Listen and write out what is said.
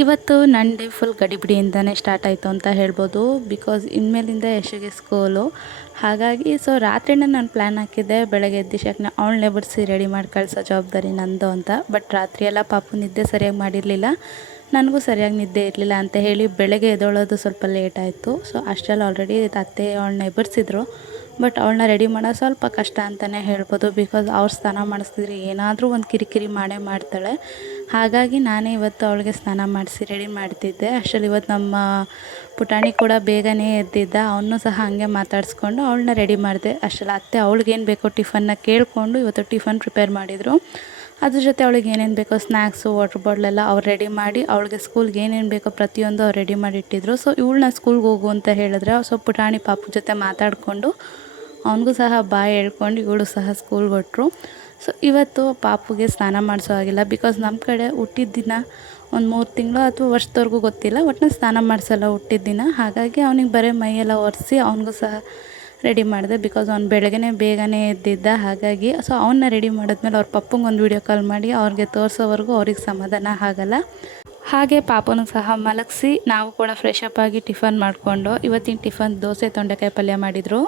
ಇವತ್ತು ನನ್ನ day full ಗಡಿಬಿಡಿಯಿಂದನೇ start ಆಯಿತು ಅಂತ ಹೇಳ್ಬೋದು. ಬಿಕಾಸ್ ಇನ್ಮೇಲಿಂದ ಯಶುಗೆ ಸ್ಕೂಲು. ಹಾಗಾಗಿ ರಾತ್ರಿನೇ ನಾನು ಪ್ಲ್ಯಾನ್ ಹಾಕಿದ್ದೆ ಬೆಳಗ್ಗೆ ಎದ್ದ ತಕ್ಷಣ ಅವಳನ್ನೇ ಬಿಡಿಸಿ ರೆಡಿ ಮಾಡಿ ಕಳಿಸೋ ಜವಾಬ್ದಾರಿ ನಂದು ಅಂತ. ಬಟ್ ರಾತ್ರಿಯೆಲ್ಲ ಪಾಪು ನಿದ್ದೆ ಸರಿಯಾಗಿ ಮಾಡಿರಲಿಲ್ಲ, ನನಗೂ ಸರಿಯಾಗಿ ನಿದ್ದೆ ಇರಲಿಲ್ಲ ಅಂತ ಹೇಳಿ ಬೆಳಗ್ಗೆ ಎದ್ದೇಳೋದು ಸ್ವಲ್ಪ ಲೇಟ್ ಆಯಿತು. ಅಷ್ಟರಲ್ಲಿ ಆಲ್ರೆಡಿ ಅತ್ತೆ ಅವಳನ್ನ ಎಬ್ಬರಿಸಿದ್ರು. ಬಟ್ ಅವಳನ್ನ ರೆಡಿ ಮಾಡೋದು ಸ್ವಲ್ಪ ಕಷ್ಟ ಅಂತಲೇ ಹೇಳ್ಬೋದು. ಬಿಕಾಸ್ ಅವ್ರು ಸ್ನಾನ ಮಾಡಿಸ್ತಿದ್ರೆ ಏನಾದರೂ ಒಂದು ಕಿರಿಕಿರಿ ಮಾಡೇ ಮಾಡ್ತಾಳೆ. ಹಾಗಾಗಿ ನಾನೇ ಇವತ್ತು ಅವಳಿಗೆ ಸ್ನಾನ ಮಾಡಿಸಿ ರೆಡಿ ಮಾಡ್ತಿದ್ದೆ. ಅಷ್ಟರಲ್ಲಿ ಇವತ್ತು ನಮ್ಮ ಪುಟಾಣಿ ಕೂಡ ಬೇಗನೆ ಎದ್ದಿದ್ದ. ಅವನು ಸಹ ಹಾಗೆ ಮಾತಾಡಿಸ್ಕೊಂಡು ಅವಳನ್ನ ರೆಡಿ ಮಾಡಿದೆ. ಅಷ್ಟರಲ್ಲಿ ಅತ್ತೆ ಅವಳಿಗೇನು ಬೇಕೋ ಟಿಫನ್ನ ಕೇಳಿಕೊಂಡು ಇವತ್ತು ಟಿಫನ್ ಪ್ರಿಪೇರ್ ಮಾಡಿದರು. ಅದ್ರ ಜೊತೆ ಅವಳಿಗೆ ಏನೇನು ಬೇಕೋ ಸ್ನ್ಯಾಕ್ಸು, ವಾಟರ್ ಬಾಟ್ಲೆಲ್ಲ ಅವ್ರು ರೆಡಿ ಮಾಡಿ ಅವಳಿಗೆ ಸ್ಕೂಲ್ಗೆ ಏನೇನು ಬೇಕೋ ಪ್ರತಿಯೊಂದು ಅವ್ರು ರೆಡಿ ಮಾಡಿ ಇಟ್ಟಿದ್ರು. ಇವಳನ್ನ ಸ್ಕೂಲ್ಗೆ ಹೋಗು ಅಂತ ಹೇಳಿದ್ರೆ ಪುಟಾಣಿ ಪಾಪು ಜೊತೆ ಮಾತಾಡಿಕೊಂಡು ಅವನಿಗೂ ಸಹ ಬಾಯ್ ಹೇಳ್ಕೊಂಡು ಇವಳು ಸಹ ಸ್ಕೂಲ್ಗೆ ಹೊರಟ್ರು. ಇವತ್ತು ಪಾಪುಗೆ ಸ್ನಾನ ಮಾಡಿಸೋ ಹಾಗಿಲ್ಲ. ಬಿಕಾಸ್ ನಮ್ಮ ಕಡೆ ಹುಟ್ಟಿದ ದಿನ ಒಂದು 3 ತಿಂಗಳು ಅಥವಾ ವರ್ಷದವರೆಗೂ ಗೊತ್ತಿಲ್ಲ, ಒಟ್ಟಿನಲ್ಲಿ ಸ್ನಾನ ಮಾಡಿಸಲ್ಲ ಹುಟ್ಟಿದ ದಿನ. ಹಾಗಾಗಿ ಅವನಿಗೆ ಬರೀ ಮೈಯೆಲ್ಲ ಒರೆಸಿ ಅವನಿಗೂ ಸಹ ರೆಡಿ ಮಾಡಿದೆ. ಬಿಕಾಸ್ ಅವ್ನು ಬೇಗನೆ ಎದ್ದಿದ್ದ. ಹಾಗಾಗಿ ಅವನ್ನ ರೆಡಿ ಮಾಡಿದ್ಮೇಲೆ ಅವ್ರ ಪಪ್ಪಂಗೆ ಒಂದು ವೀಡಿಯೋ ಕಾಲ್ ಮಾಡಿ ಅವ್ರಿಗೆ ತೋರಿಸೋವರೆಗೂ ಅವ್ರಿಗೆ ಸಮಾಧಾನ ಆಗಲ್ಲ. ಹಾಗೆ ಪಾಪನೂ ಸಹ ಮಲಗಿಸಿ ನಾವು ಕೂಡ ಫ್ರೆಶ್ ಅಪ್ ಆಗಿ ಟಿಫನ್ ಮಾಡಿಕೊಂಡು ಇವತ್ತಿನ ಟಿಫನ್ ದೋಸೆ ತೊಂಡೆಕಾಯಿ ಪಲ್ಯ ಮಾಡಿದರು.